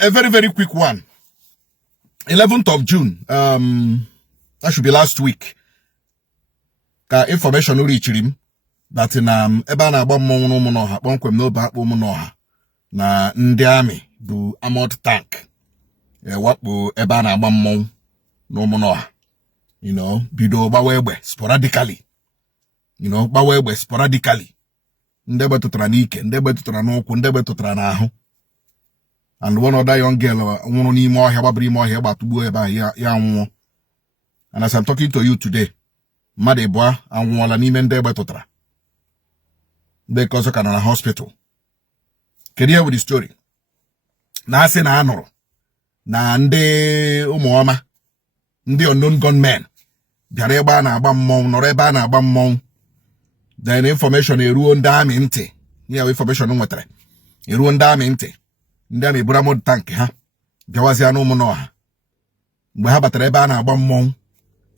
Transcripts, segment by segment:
a very, very quick one. 11th of June, that should be last week. Information reached him that in ebe na agba mmọnwụ n'ụmụ n'ọha kpọmkwem n'obe akpụ ụmụ n'ọha na ndị amị bụ armored tank wakpo ebe na agba mmọnwụ n'ụmụ n'ọha, you know, bido gbawa egbe sporadically, you know, gbawa egbe sporadically, ndị egbe tụtara n'ike, ndị egbe tụtara n'ụkwụ, ndị egbe tụtara n'ahụ. And one other young girl nwụrụ n'ime ọhịa, gbabiri ime ọhịa, gbatugbuo ebe ahụ ya nwụọ. And as I'm talking to you today, mmadụ ịbụọ anwụọla n'ime ndị egbe tụtara. Ndị ọzọ ka nọ na hospital. Kedu ihe bụ the story? Na asị na anụrụ na ndị ụmụọma, ndị unknown gunmen bịara ebe a na-agba mmọnwụ, nọrọ ebe a na-agba mmọnwụ. Then information eruo ndị amị ntị. Ihe information nwetara eruo ndị amị ntị. Ndị amị buru armored tank ha bịawazie n'ụmụ n'ọha. Mgbe ha batara ebe a na-agba mmọnwụ,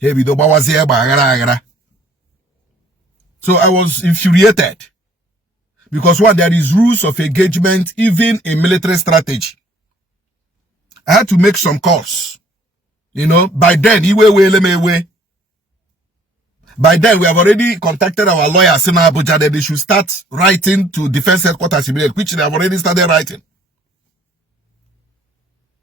ha ebido gbawazie egbe aghara aghara. So I was infuriated because one, there is rules of engagement even in military strategy. I had to make some calls. You know, by then, by then, we have already contacted our lawyers in Abuja that they should start writing to Defense Headquarters immediately, which they have already started writing.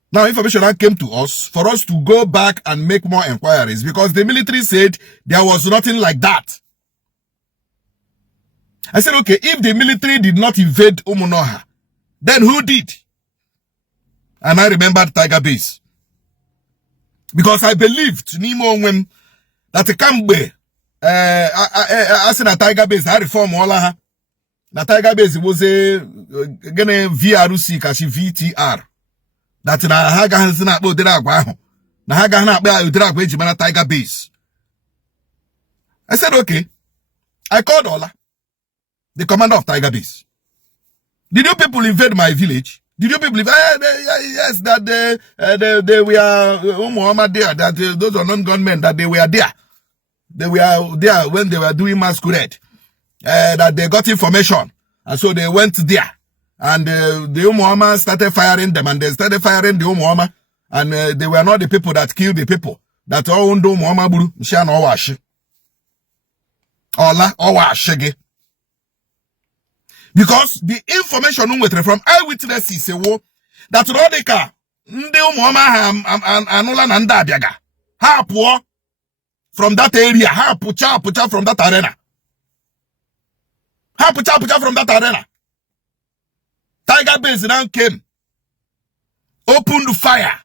Now, information came to us for us to go back and make more inquiries because the military said there was nothing like that. I said, okay, if the military did not invade Umunoha, then who did? And I remembered Tiger Base. Because I believed that the Kambe, I said that Tiger Base, I reform all her. That Tiger Base was a VRC, kashi VTR. That na haga hansina bo diragwa. Na haga na be diragwa ejimana Tiger Base. I said, okay. I called Ola, the commander of Tiger Base. Did you people invade my village? Did you people yes, that they were Muhammad there, that those are non-gunmen, that they were there. They were there when they were doing masquerade. That they got information. And so they went there. And the Umuama started firing them, and they started firing the Umuama. And they were not the people that killed the people. That all undo Umuama buru, mshan owashi. Ola owashige. Because the information from eyewitnesses say that Rodika, ndị Umuama anula nanda biaga. Ha puo from that area. Ha pucha from that arena. Ha pucha from that arena. Tiger Base now came, opened fire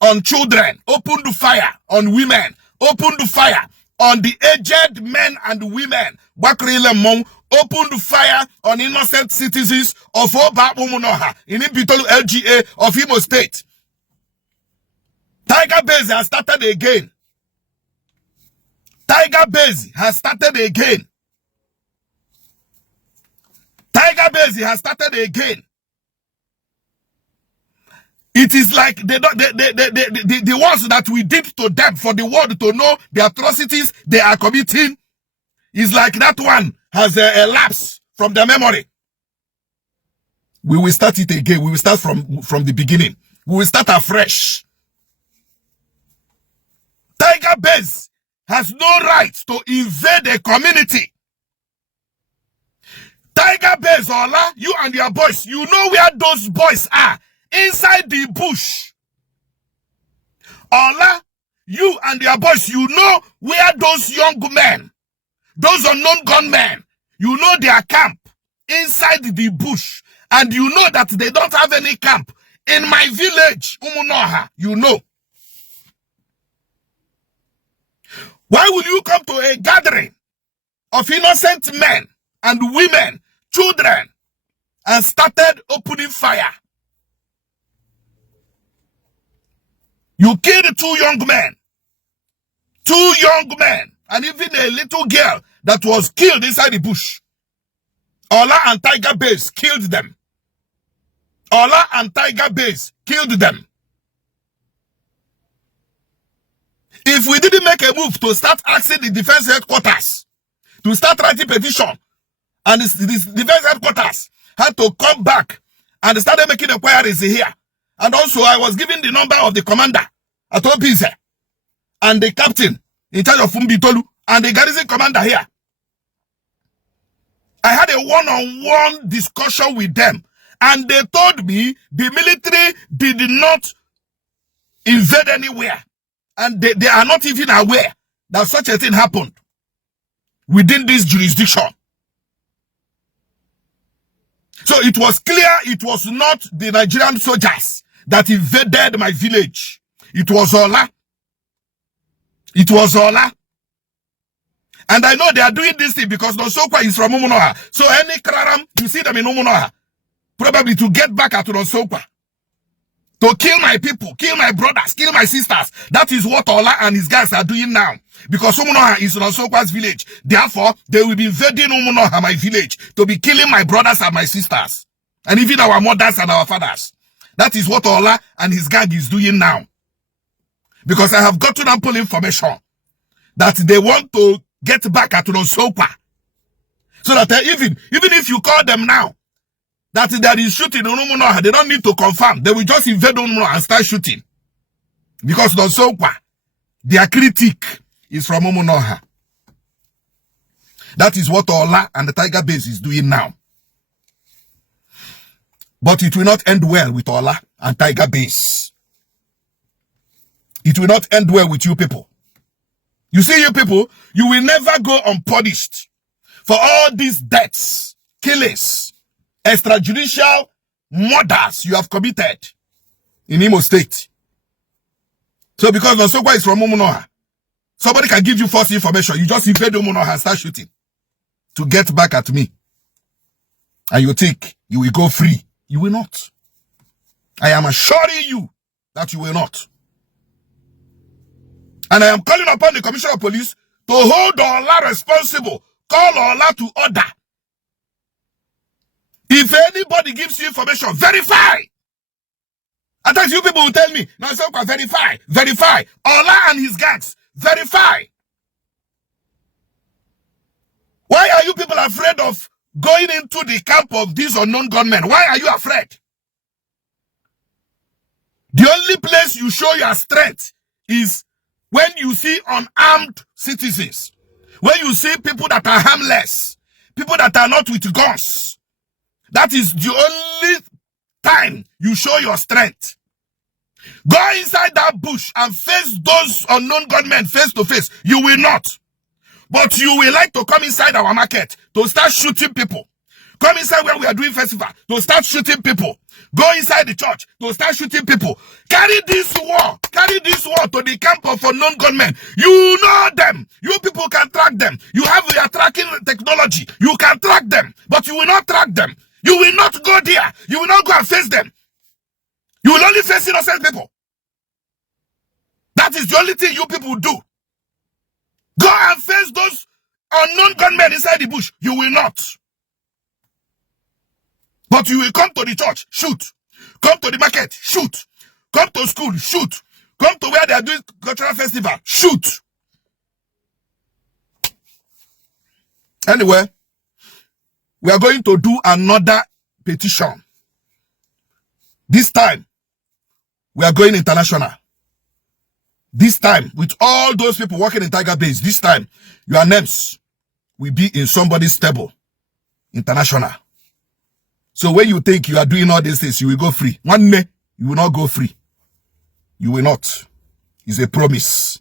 on children, opened fire on women, opened fire on the aged men and women. Bakrile Mom opened fire on innocent citizens of Oba Umunoha in Impitolu LGA of Imo State. Tiger Base has started again. Tiger Base has started again. Tiger Base has started again. It is like the ones that we did to them for the world to know the atrocities they are committing is like that one has a lapse from their memory. We will start it again. We will start from the beginning. We will start afresh. Tiger Base has no right to invade a community. Tiger Base, Ola, you and your boys, you know where those boys are. Inside the bush. Ola, you and your boys, you know where those young men, those unknown gunmen, you know their camp. Inside the bush. And you know that they don't have any camp. In my village, Umunoha, you know. Why will you come to a gathering of innocent men and women, children, and started opening fire? You killed two young men, and even a little girl that was killed inside the bush. Ola and Tiger Base killed them. Ola and Tiger Base killed them. If we didn't make a move to start asking the defense headquarters, to start writing petition, and this defense headquarters had to come back And they started making inquiries here. And also, I was given the number of the commander at Obize and the captain in charge of Fumbitolu and the garrison commander here. I had a one-on-one discussion with them, and they told me the military did not invade anywhere, and they are not even aware that such a thing happened within this jurisdiction. So it was clear it was not the Nigerian soldiers that invaded my village. It was Ola. It was Ola. And I know they are doing this thing because Nosokwa is from Umunoha. So any Kraram, you see them in Umunoha. Probably to get back at Nosokwa. To kill my people, kill my brothers, kill my sisters. That is what Ola and his guys are doing now. Because Umunoha is Nosokwa's village. Therefore, they will be invading Umunoha, my village, to be killing my brothers and my sisters. And even our mothers and our fathers. That is what Ola and his gang is doing now. Because I have gotten ample information that they want to get back at Nosokwa. So that even if you call them now, that there is shooting in Umunoha, they don't need to confirm. They will just invade Umunoha and start shooting. Because Nosokwa, their critique is from Umunoha. That is what Ola and the Tiger Base is doing now. But it will not end well with Ola and Tiger Base. It will not end well with you people. You see, you people, you will never go unpunished for all these deaths, killings, extrajudicial murders you have committed in Imo State. So because Nosokwa is from Umunoha, somebody can give you false information. You just invade Umunoha and start shooting to get back at me. And you think you will go free. You will not. I am assuring you that you will not. And I am calling upon the Commissioner of Police to hold Ola responsible. Call Ola to order. If anybody gives you information, verify. At times you people will tell me, no, it's not verify. Verify. Ola and his gangs, verify. Why are you people afraid of going into the camp of these unknown gunmen? Why are you afraid? The only place you show your strength is when you see unarmed citizens, when you see people that are harmless, people that are not with guns. That is the only time you show your strength. Go inside that bush and face those unknown gunmen face to face. You will not. But you will like to come inside our market to start shooting people. Come inside where we are doing festival to start shooting people. Go inside the church to start shooting people. Carry this war to the camp of unknown gunmen. You know them. You people can track them. You have your tracking technology. You can track them, but you will not track them. You will not go there. You will not go and face them. You will only face innocent people. That is the only thing you people do. Go and face those unknown gunmen inside the bush. You will not. But you will come to the church, shoot. Come to the market, shoot. Come to school, shoot. Come to where they are doing cultural festival, shoot. Anyway, we are going to do another petition. This time, we are going international. This time, with all those people working in Tiger Base, this time, your names will be in somebody's table. International. So when you think you are doing all these things, you will go free. One day, you will not go free. You will not. It's a promise.